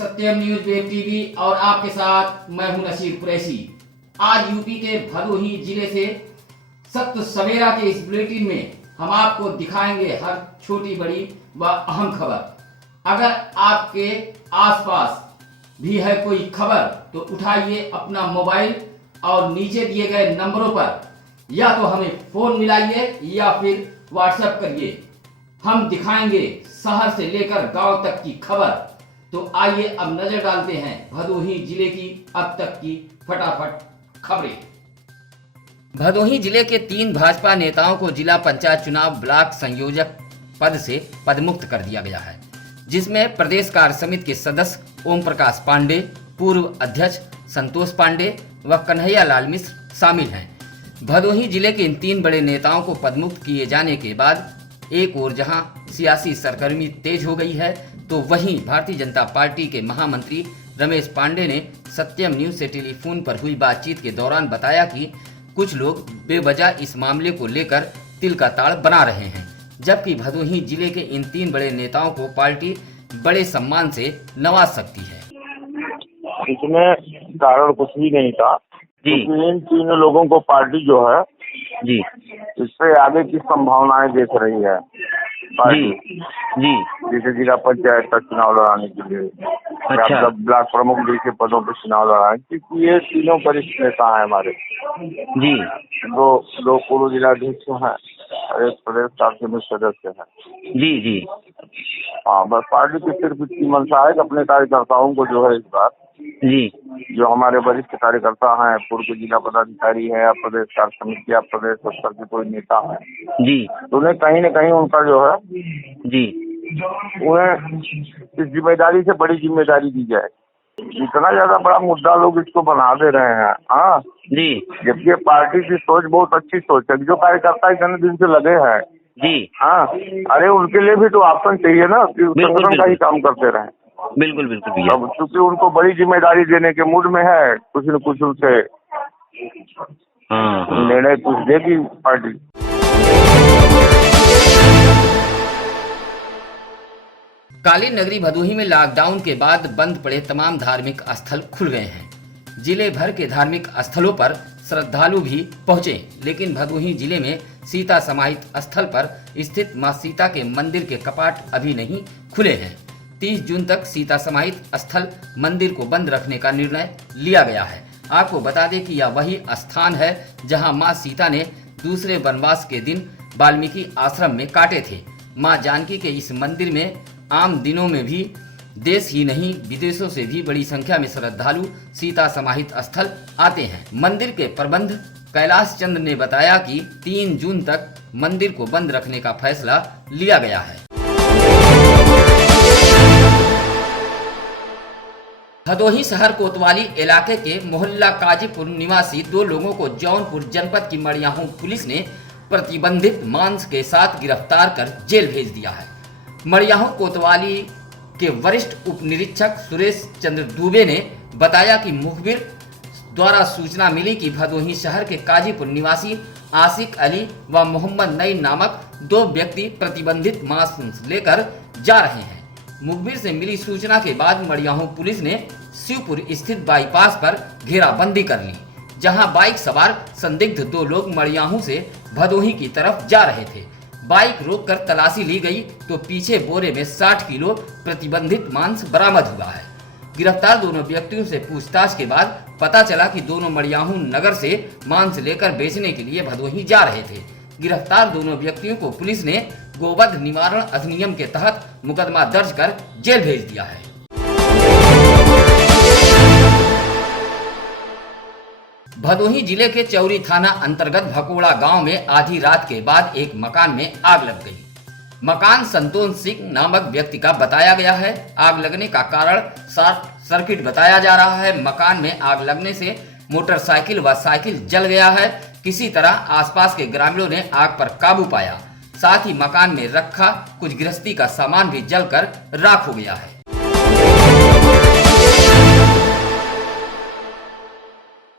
सत्यम news web TV और आपके साथ मैं हूं नसीर कुरैशी। आज यूपी के भदोही जिले से सख्त सवेरा के इस बुलेटिन में हम आपको दिखाएंगे हर छोटी बड़ी व अहम खबर। अगर आपके आसपास भी है कोई खबर तो उठाइए अपना मोबाइल और नीचे दिए गए नंबरों पर या तो हमें फोन मिलाइए या फिर व्हाट्सएप करिए। हम दिखाएंगे शहर से लेकर गांव तक की खबर। तो आइए अब नजर डालते हैं भदोही जिले की अब तक की फटाफट खबरें। भदोही जिले के 3 भाजपा नेताओं को जिला पंचायत चुनाव ब्लॉक संयोजक पद से पदमुक्त कर दिया गया है, जिसमें प्रदेश कार्य समिति के सदस्य ओम प्रकाश पांडे, पूर्व अध्यक्ष संतोष पांडे व कन्हैया लाल मिश्र शामिल हैं। भदोही जिले के इन 3 बड़े नेताओं को पदमुक्त किए जाने के बाद एक ओर जहां सियासी सरगर्मी तेज हो गई है, तो वहीं भारतीय जनता पार्टी के महामंत्री रमेश पांडे ने सत्यम न्यूज से टेलीफोन पर हुई बातचीत के दौरान बताया कि कुछ लोग बेवजह इस मामले को लेकर तिल का ताड़ बना रहे हैं, जबकि भदोही जिले के इन 3 बड़े नेताओं को पार्टी बड़े सम्मान से नवाज सकती है। इसमें कारण कुछ भी नहीं था जी। क्योंकि इन 3 लोगों को पार्टी जो है जी इससे आगे की संभावनाएं देख रही है जी पार्टी। जी जैसे जिला पंचायत का चुनाव लड़ाने के लिए अच्छा। या ब्लॉक प्रमुख जैसे पदों पर चुनाव लड़ाने, क्योंकि ये 3 वरिष्ठ नेता है हमारे। जी दो पूर्व जिलाध्यक्ष हैं और एक प्रदेश कार्य समिति सदस्य है। जी जी हाँ, बस पार्टी की सिर्फ इतनी मंशा है कि अपने कार्यकर्ताओं को जो है इस बार जी जो हमारे वरिष्ठ कार्यकर्ता हैं, पूर्व जिला पदाधिकारी है या प्रदेश कार्य समिति या प्रदेश स्तर के कोई नेता है, जी तो उन्हें कहीं न कहीं उनका जो है जी उन्हें इस जिम्मेदारी से बड़ी जिम्मेदारी दी जाए। इतना ज्यादा बड़ा मुद्दा लोग इसको बना दे रहे हैं। हाँ जी जबकि पार्टी की सोच बहुत अच्छी सोच है। जो कार्यकर्ता इतने दिन से लगे हैं, जी हाँ, अरे उनके लिए भी तो ऑप्शन चाहिए ना कि संगठन का ही काम करते रहे। बिल्कुल बिल्कुल भैया। अब चूंकि उनको बड़ी जिम्मेदारी देने के मूड में है, कुछ न कुछ उनसे हाँ निर्णय कुछ देगी पार्टी। काली नगरी भदोही में लॉकडाउन के बाद बंद पड़े तमाम धार्मिक स्थल खुल गए हैं। जिले भर के धार्मिक स्थलों पर श्रद्धालु भी पहुंचे, लेकिन भदोही जिले में सीता समाहित स्थल पर स्थित मां सीता के मंदिर के कपाट अभी नहीं खुले हैं। 30 जून तक सीता समाहित स्थल मंदिर को बंद रखने का निर्णय लिया गया है। आपको बता दें कि यह वही स्थान है जहां मां सीता ने दूसरे वनवास के दिन वाल्मीकि आश्रम में काटे थे। मां जानकी के इस मंदिर में आम दिनों में भी देश ही नहीं विदेशों से भी बड़ी संख्या में श्रद्धालु सीता समाहित स्थल आते हैं। मंदिर के प्रबंध कैलाश चंद्र ने बताया कि 3 जून तक मंदिर को बंद रखने का फैसला लिया गया है। भदोही शहर कोतवाली इलाके के मोहल्ला काजीपुर निवासी 2 लोगों को जौनपुर जनपद की मड़ियाहू पुलिस ने प्रतिबंधित मांस के साथ गिरफ्तार कर जेल भेज दिया है। मड़ियाहू कोतवाली के वरिष्ठ उप निरीक्षक सुरेश चंद्र दुबे ने बताया कि मुखबिर द्वारा सूचना मिली कि भदोही शहर के काजीपुर निवासी आशिक अली व मोहम्मद नईम नामक 2 व्यक्ति प्रतिबंधित मांस लेकर जा रहे हैं। मुखबिर से मिली सूचना के बाद मड़ियाहू पुलिस ने शिवपुर स्थित बाईपास पर घेराबंदी कर ली, जहां बाइक सवार संदिग्ध 2 लोग मड़ियाहू से भदोही की तरफ जा रहे थे। बाइक रोककर तलाशी ली गई तो पीछे बोरे में 60 किलो प्रतिबंधित मांस बरामद हुआ है। गिरफ्तार दोनों व्यक्तियों से पूछताछ के बाद पता चला कि दोनों मड़ियाहू नगर से मांस लेकर बेचने के लिए भदोही जा रहे थे। गिरफ्तार दोनों व्यक्तियों को पुलिस ने गोवध निवारण अधिनियम के तहत मुकदमा दर्ज कर जेल भेज दिया है। भदोही जिले के चौरी थाना अंतर्गत भकोड़ा गांव में आधी रात के बाद एक मकान में आग लग गई। मकान संतोष सिंह नामक व्यक्ति का बताया गया है। आग लगने का कारण शॉर्ट सर्किट बताया जा रहा है। मकान में आग लगने से मोटरसाइकिल व साइकिल जल गया है। किसी तरह आसपास के ग्रामीणों ने आग पर काबू पाया। साथ ही मकान में रखा कुछ गृहस्थी का सामान भी जलकर राख हो गया है।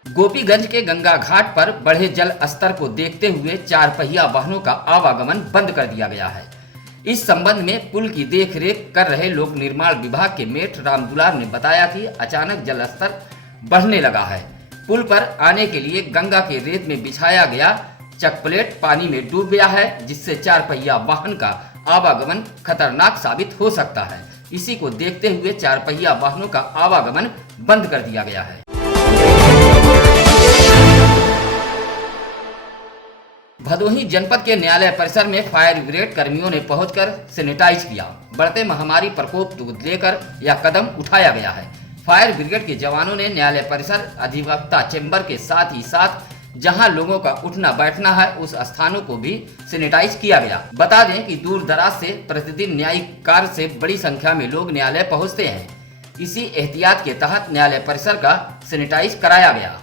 गोपीगंज के गंगा घाट पर बढ़े जल स्तर को देखते हुए 4 पहिया वाहनों का आवागमन बंद कर दिया गया है। इस संबंध में पुल की देखरेख कर रहे लोक निर्माण विभाग के मेट रामदुलार ने बताया कि अचानक जल स्तर बढ़ने लगा है। पुल पर आने के लिए गंगा के रेत में बिछाया गया चक प्लेट पानी में डूब गया है, जिससे 4 पहिया वाहन का आवागमन खतरनाक साबित हो सकता है। इसी को देखते हुए 4 पहिया वाहनों का आवागमन बंद कर दिया गया है। भदोही जनपद के न्यायालय परिसर में फायर ब्रिगेड कर्मियों ने पहुंचकर सैनिटाइज किया। बढ़ते महामारी प्रकोप को लेकर यह कदम उठाया गया है। फायर ब्रिगेड के जवानों ने न्यायालय परिसर, अधिवक्ता चेंबर के साथ ही साथ जहां लोगों का उठना बैठना है उस स्थानों को भी सैनिटाइज किया गया। बता दें कि दूर दराज से प्रतिदिन न्यायिक कार्य से बड़ी संख्या में लोग न्यायालय पहुंचते हैं। इसी एहतियात के तहत न्यायालय परिसर का सैनिटाइज कराया गया।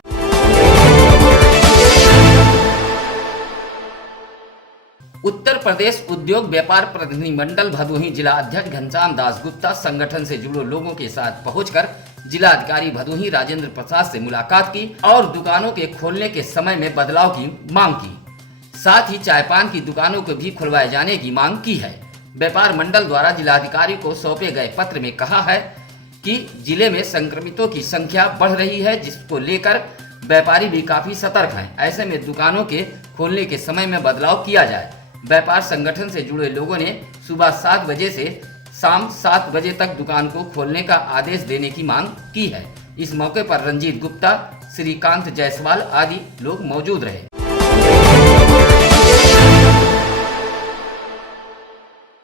उत्तर प्रदेश उद्योग व्यापार प्रतिनिधि मंडल भदोही जिला अध्यक्ष घनश्याम दास गुप्ता संगठन से जुड़े लोगों के साथ पहुंचकर जिला अधिकारी भदोही राजेंद्र प्रसाद से मुलाकात की और दुकानों के खोलने के समय में बदलाव की मांग की। साथ ही चाय पान की दुकानों को भी खुलवाए जाने की मांग की है। व्यापार मंडल द्वारा जिलाधिकारी को सौंपे गए पत्र में कहा है कि जिले में संक्रमितों की संख्या बढ़ रही है, जिसको लेकर व्यापारी भी काफी सतर्क हैं। ऐसे में दुकानों के खोलने के समय में बदलाव किया जाए। व्यापार संगठन से जुड़े लोगों ने सुबह 7 बजे से शाम 7 बजे तक दुकान को खोलने का आदेश देने की मांग की है। इस मौके पर रंजीत गुप्ता, श्रीकांत जायसवाल आदि लोग मौजूद रहे।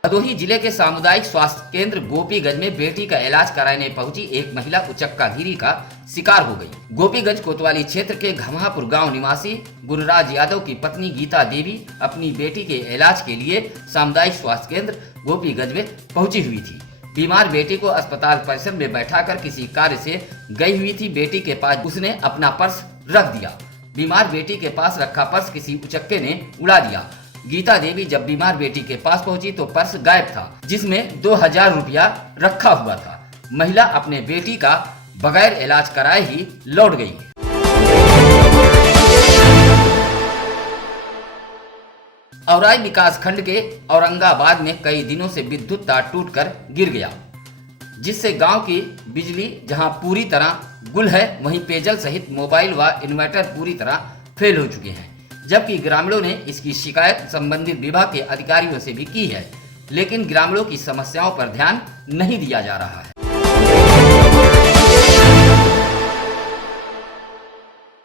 भदोही जिले के सामुदायिक स्वास्थ्य केंद्र गोपीगंज में बेटी का इलाज कराने पहुंची एक महिला उचक्कागिरी का शिकार हो गई। गोपीगंज कोतवाली क्षेत्र के घमापुर गांव निवासी गुणराज यादव की पत्नी गीता देवी अपनी बेटी के इलाज के लिए सामुदायिक स्वास्थ्य केंद्र गोपीगंज में पहुंची हुई थी। बीमार बेटी को अस्पताल परिसर में बैठाकर किसी कार्य से गई हुई थी। बेटी के पास उसने अपना पर्स रख दिया। बीमार बेटी के पास रखा पर्स किसी उचक्के ने उड़ा दिया। गीता देवी जब बीमार बेटी के पास पहुंची तो पर्स गायब था, जिसमें 2000 रुपया रखा हुआ था। महिला अपने बेटी का बगैर इलाज कराए ही लौट गई। औराई विकास खंड के औरंगाबाद में कई दिनों से विद्युत तार टूटकर गिर गया, जिससे गांव की बिजली जहां पूरी तरह गुल है, वहीं पेयजल सहित मोबाइल व इन्वर्टर पूरी तरह फेल हो चुके हैं। जबकि ग्रामीणों ने इसकी शिकायत संबंधित विभाग के अधिकारियों से भी की है, लेकिन ग्रामीणों की समस्याओं पर ध्यान नहीं दिया जा रहा है।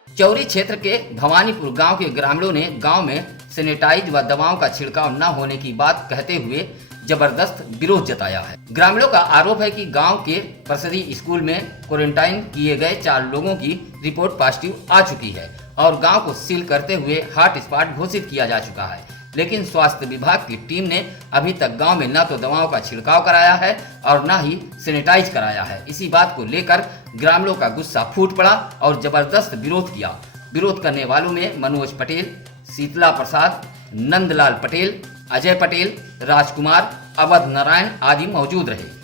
चौरी क्षेत्र के भवानीपुर गांव के ग्रामीणों ने गांव में सैनिटाइज व दवाओं का छिड़काव न होने की बात कहते हुए जबरदस्त विरोध जताया है। ग्रामीणों का आरोप है कि गांव के परिषदीय स्कूल में क्वारंटाइन किए गए 4 लोगों की रिपोर्ट पॉजिटिव आ चुकी है और गांव को सील करते हुए हॉटस्पॉट घोषित किया जा चुका है, लेकिन स्वास्थ्य विभाग की टीम ने अभी तक गांव में न तो दवाओं का छिड़काव कराया है और न ही सैनिटाइज कराया है। इसी बात को लेकर ग्रामीणों का गुस्सा फूट पड़ा और जबरदस्त विरोध किया। विरोध करने वालों में मनोज पटेल, शीतला प्रसाद, नंदलाल पटेल, अजय पटेल, राजकुमार, अवध नारायण आदि मौजूद रहे।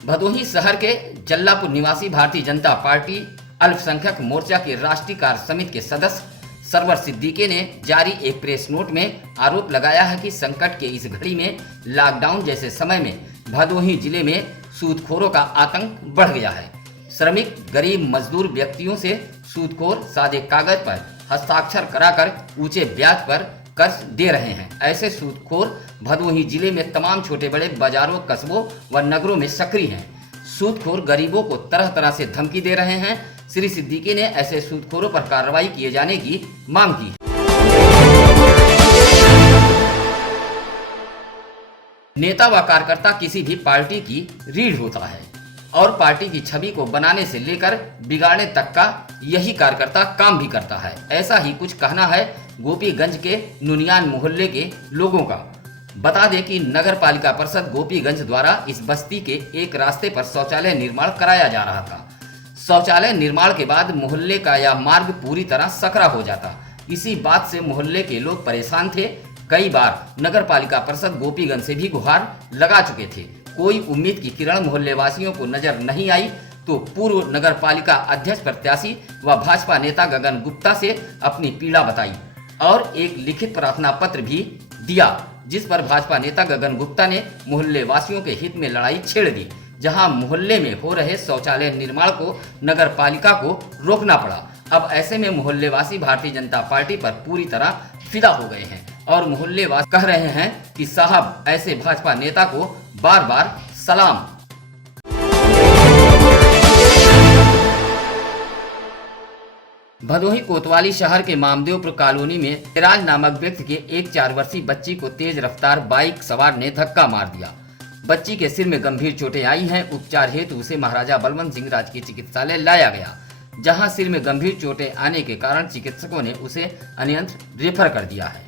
भदोही शहर के जल्लापुर निवासी भारतीय जनता पार्टी अल्पसंख्यक मोर्चा के राष्ट्रीय कार्य समिति के सदस्य सरवर सिद्दीकी ने जारी एक प्रेस नोट में आरोप लगाया है कि संकट के इस घड़ी में लॉकडाउन जैसे समय में भदोही जिले में सूदखोरों का आतंक बढ़ गया है। श्रमिक, गरीब, मजदूर व्यक्तियों से सूदखोर सादे कागज पर हस्ताक्षर कराकर ऊंचे ब्याज पर कर्ज दे रहे हैं। ऐसे सूदखोर भदोही जिले में तमाम छोटे बड़े बाजारों, कस्बों व नगरों में सक्रिय हैं। सूदखोर गरीबों को तरह तरह से धमकी दे रहे हैं। श्री सिद्दीकी ने ऐसे सूदखोरों पर कार्रवाई किए जाने की मांग की। नेता व कार्यकर्ता किसी भी पार्टी की रीढ़ होता है और पार्टी की छवि को बनाने से लेकर बिगाड़ने तक का यही कार्यकर्ता काम भी करता है। ऐसा ही कुछ कहना है गोपीगंज के नुनियान मोहल्ले के लोगों का। बता दें कि नगर पालिका परिषद गोपीगंज द्वारा इस बस्ती के एक रास्ते पर शौचालय निर्माण कराया जा रहा था। शौचालय निर्माण के बाद मोहल्ले का यह मार्ग पूरी तरह सकरा हो जाता। इसी बात से मोहल्ले के लोग परेशान थे। कई बार नगर पालिका परिषद गोपीगंज से भी गुहार लगा चुके थे। कोई उम्मीद की किरण मोहल्ले वासियों को नजर नहीं आई तो पूर्व नगर पालिका अध्यक्ष प्रत्याशी व भाजपा नेता गगन गुप्ता से अपनी पीड़ा बताई। और एक लिखित प्रार्थना पत्र भी दिया, जिस पर भाजपा नेता गगन गुप्ता ने मोहल्ले वासियों के हित में लड़ाई छेड़ दी, जहां मोहल्ले में हो रहे शौचालय निर्माण को नगर पालिका को रोकना पड़ा। अब ऐसे में मोहल्ले वासी भारतीय जनता पार्टी पर पूरी तरह फिदा हो गए हैं और मोहल्ले वासी कह रहे हैं कि साहब ऐसे भाजपा नेता को बार बार सलाम। भदोही कोतवाली शहर के मामदेवपुर कॉलोनी में राज नामक व्यक्ति के एक 4 वर्षीय बच्ची को तेज रफ्तार बाइक सवार ने धक्का मार दिया। बच्ची के सिर में गंभीर चोटें आई हैं। उपचार हेतु उसे महाराजा बलवंत सिंह राजकीय चिकित्सालय लाया गया, जहां सिर में गंभीर चोटें आने के कारण चिकित्सकों ने उसे अन्यत्र रेफर कर दिया है।